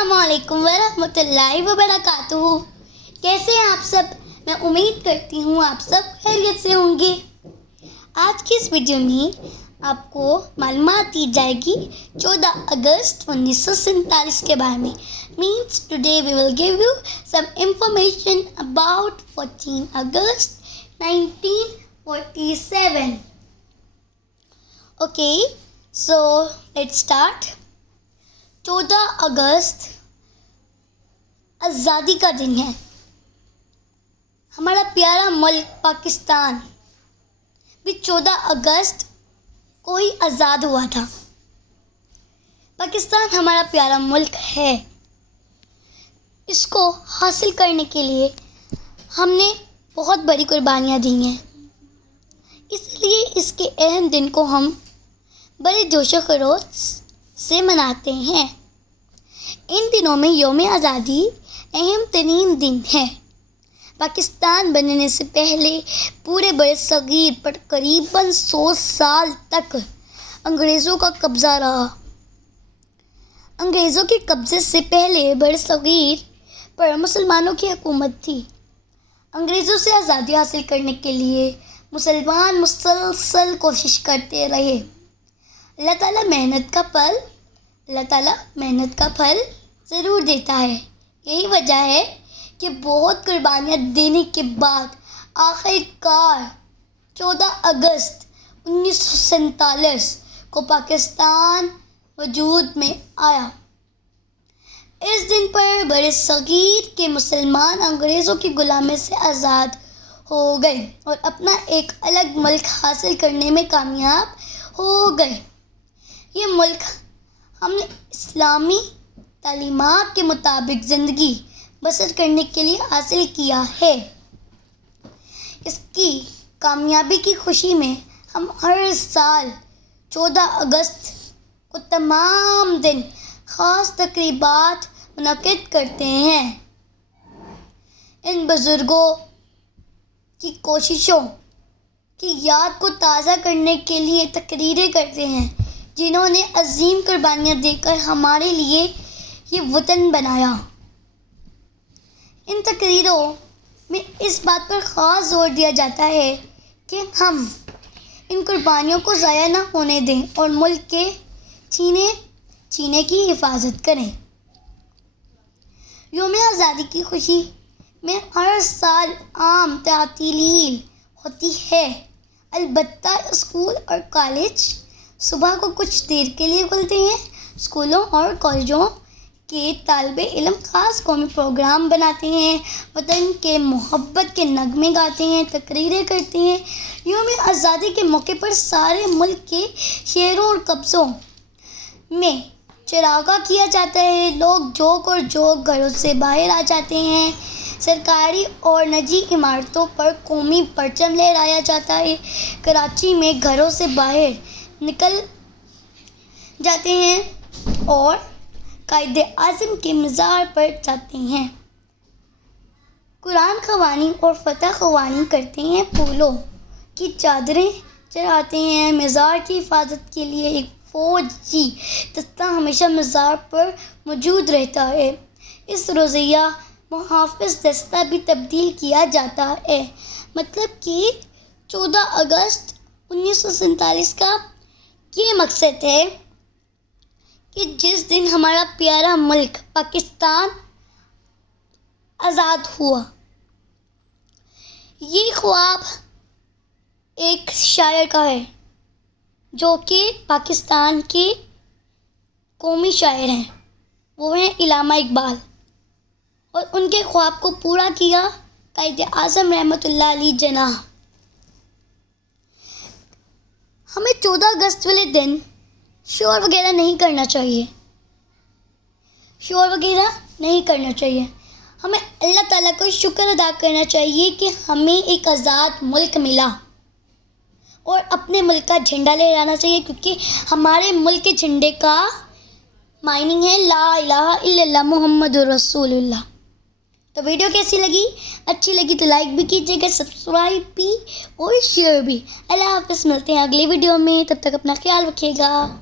अस्सलामुअलैकुम वरहमतुल्लाहि वबरकातुहू। कैसे हैं आप सब? मैं उम्मीद करती हूँ आप सब खैरियत से होंगे। आज की इस वीडियो में आपको मालूमात दी जाएगी 14 अगस्त 1947 के बारे में। Means today we will give you some information about 14 August 1947. Okay, so let's start. 14 अगस्त आज़ादी का दिन है। हमारा प्यारा मुल्क पाकिस्तान भी 14 अगस्त को ही आज़ाद हुआ था। पाकिस्तान हमारा प्यारा मुल्क है। इसको हासिल करने के लिए हमने बहुत बड़ी कुर्बानियाँ दी हैं, इसलिए इसके अहम दिन को हम बड़े जोशो खरोश से मनाते हैं। इन दिनों में यौम आज़ादी अहम तरीन दिन है। पाकिस्तान बनने से पहले पूरे बड़े सगीर पर करीबन 100 साल तक अंग्रेज़ों का कब्ज़ा रहा। अंग्रेज़ों के कब्ज़े से पहले बड़े सगीर पर मुसलमानों की हुकूमत थी। अंग्रेज़ों से आज़ादी हासिल करने के लिए मुसलमान मुसलसल कोशिश करते रहे। अल्लाह ताला मेहनत का फल ज़रूर देता है। यही वजह है कि बहुत कुर्बानियाँ देने के बाद आखिरकार 14 अगस्त 1947 को पाकिस्तान वजूद में आया। इस दिन पर बड़े सगीर के मुसलमान अंग्रेज़ों की गुलामी से आज़ाद हो गए और अपना एक अलग मुल्क हासिल करने में कामयाब हो गए। ये मुल्क हमने इस्लामी तालीमात के मुताबिक ज़िंदगी बसर करने के लिए हासिल किया है। इसकी कामयाबी की खुशी में हम हर साल 14 अगस्त को तमाम दिन ख़ास तकरीबात मुनक़िद करते हैं। इन बुज़ुर्गों की कोशिशों की याद को ताज़ा करने के लिए तकरीरें करते हैं, जिन्होंने अजीम कुर्बानियाँ देकर हमारे लिए ये वतन बनाया। इन तकरीरों में इस बात पर ख़ास जोर दिया जाता है कि हम इन कुर्बानियों को ज़ाया ना होने दें और मुल्क के छीने की हिफाजत करें। यौम आज़ादी की खुशी में हर साल आम तातीलील होती है। अलबत्ता स्कूल और कॉलेज सुबह को कुछ देर के लिए खुलते हैं। स्कूलों और कॉलेजों के तालिबे इल्म ख़ास कौमी प्रोग्राम बनाते हैं, वतन के मोहब्बत के नगमे गाते हैं, तकरीरें करते हैं। यौम आज़ादी के मौके पर सारे मुल्क के शहरों और कस्बों में चरागा किया जाता है। लोग जोक और जोक घरों से बाहर आ जाते हैं। सरकारी और निजी इमारतों पर कौमी परचम लहराया जाता है। कराची में घरों से बाहर निकल जाते हैं और कायदे आज़म के मज़ार पर जाते हैं। कुरान ख़वानी और फतह ख़वानी करते हैं। फूलों की चादरें चढ़ाते हैं। मज़ार की हिफाजत के लिए एक फ़ौजी दस्ता हमेशा मज़ार पर मौजूद रहता है। इस रोज़िया मुहाफ़िज़ दस्ता भी तब्दील किया जाता है। मतलब कि 14 अगस्त 1947 का ये मकसद है कि जिस दिन हमारा प्यारा मुल्क पाकिस्तान आज़ाद हुआ, ये ख्वाब एक शायर का है जो कि पाकिस्तान के कौमी शायर हैं। वो हैं इल्लामा इकबाल, और उनके ख्वाब को पूरा किया कायदे आज़म रहमतुल्लाह अलैह जनाह। हमें 14 अगस्त वाले दिन शोर वगैरह नहीं करना चाहिए। हमें अल्लाह ताला को शुक्र अदा करना चाहिए कि हमें एक आज़ाद मुल्क मिला, और अपने मुल्क का झंडा लहराना चाहिए, क्योंकि हमारे मुल्क के झंडे का मायने है ला इलाहा इल्लल्लाह मुहम्मदुर रसूलुल्लाह। तो वीडियो कैसी लगी? अच्छी लगी तो लाइक भी कीजिएगा, सब्सक्राइब भी और शेयर भी। अल्लाह हाफ़िज़। मिलते हैं अगली वीडियो में, तब तक अपना ख्याल रखिएगा।